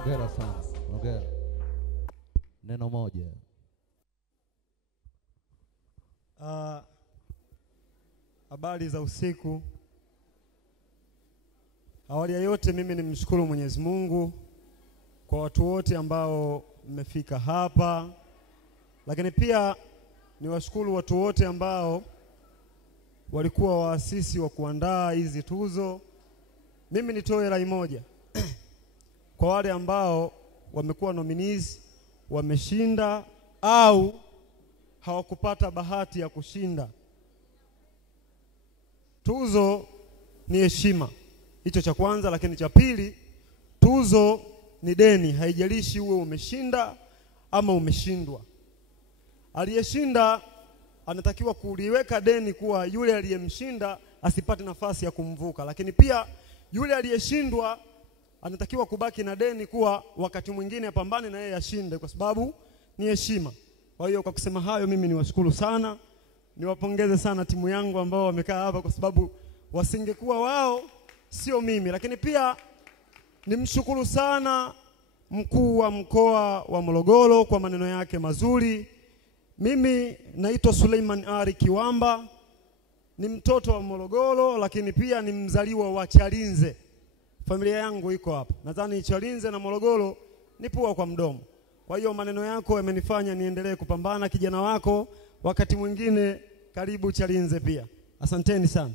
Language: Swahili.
Hongera sana. Hongera. Neno moja. Habari za usiku. Awali ya yote mimi nimshukuru Mwenyezi Mungu kwa watu wote ambao mmefika hapa. Lakini pia niwashukuru watu wote ambao walikuwa waasisi wa kuandaa hizi tuzo. Mimi nitoe rai moja kwa wale ambao wamekuwa nominees, wameshinda au hawakupata bahati ya kushinda. Tuzo ni heshima. Hicho cha kwanza, lakini cha pili, tuzo ni deni, haijalishi uwe umeshinda ama umeshindwa. Aliyeshinda anatakiwa kuliweka deni kuwa yule aliyemshinda asipate nafasi ya kumvuka, lakini pia yule aliyeshindwa anatakiwa kubaki na deni kuwa wakati mwingine apambane na yeye ashinde, kwa sababu ni heshima. Kwa hiyo kwa kusema hayo, mimi niwashukuru sana, niwapongeze sana timu yangu ambao wamekaa hapa, kwa sababu wasingekuwa wao sio mimi. Lakini pia nimshukuru sana mkuu wa mkoa wa Morogoro kwa maneno yake mazuri. Mimi naitwa Suleiman Ari Kiwamba, ni mtoto wa Morogoro, lakini pia ni mzaliwa wa Chalinze. Familia yangu iko hapa. Nadhani Chalinze na Morogoro ni pua kwa mdomo. Kwa hiyo maneno yako yamenifanya niendelee kupambana kijana wako. Wakati mwingine karibu Chalinze pia. Asanteni sana.